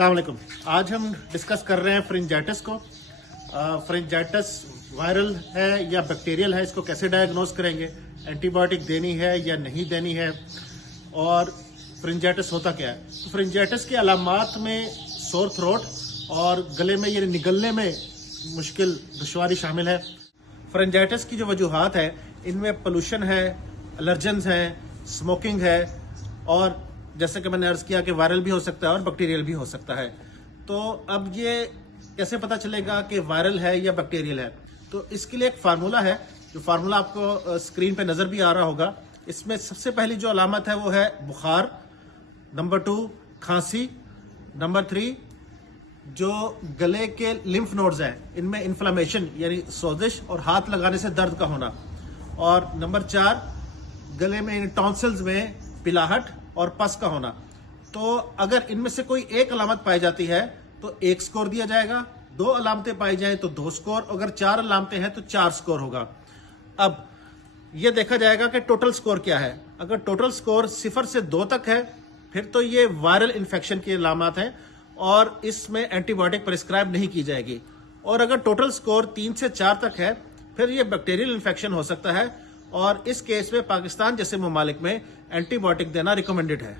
अस्सलाम वालेकुम। आज हम डिस्कस कर रहे हैं फ्रिंजाइटिस को। फ्रिंजाइटिस वायरल है या बैक्टीरियल है, इसको कैसे डायग्नोस करेंगे, एंटीबायोटिक देनी है या नहीं देनी है, और फ्रिंजाइटिस होता क्या है। फ्रिंजाइटिस की अलामात में सोर थ्रोट और गले में ये निगलने में मुश्किल दुश्वारी शामिल है। फ्रिंजाइटिस की जो वजूहात है इनमें पोल्यूशन है, एलर्जेंस हैं, स्मोकिंग है, और जैसे कि मैंने अर्ज किया कि वायरल भी हो सकता है और बैक्टीरियल भी हो सकता है। तो अब ये कैसे पता चलेगा कि वायरल है या बैक्टीरियल है? तो इसके लिए एक फार्मूला है, जो फार्मूला आपको स्क्रीन पे नजर भी आ रहा होगा। इसमें सबसे पहली जो अलामत है वो है बुखार, नंबर 2 खांसी, नंबर 3 जो गले के लिम्फ नोड्स हैं इनमें इन्फ्लेमेशन यानी सोजिश और हाथ लगाने से दर्द का होना, और नंबर 4 गले में टॉन्सिल्स में पिलाहट और पस का होना। तो अगर इनमें से कोई एक अलामत पाई जाती है तो 1 स्कोर दिया जाएगा, 2 अलामतें पाई जाए तो 2 स्कोर, अगर 4 अलामतें हैं तो 4 स्कोर होगा। अब यह देखा जाएगा कि टोटल स्कोर क्या है। अगर टोटल स्कोर 0 से 2 तक है फिर तो ये वायरल इन्फेक्शन की अलामत है और इसमें एंटीबायोटिक प्रिस्क्राइब नहीं की जाएगी। और अगर टोटल स्कोर 3 से 4 तक है फिर ये बैक्टीरियल इन्फेक्शन हो सकता है, और इस केस में पाकिस्तान जैसे ममालिक में एंटीबायोटिक देना रिकमेंडेड है।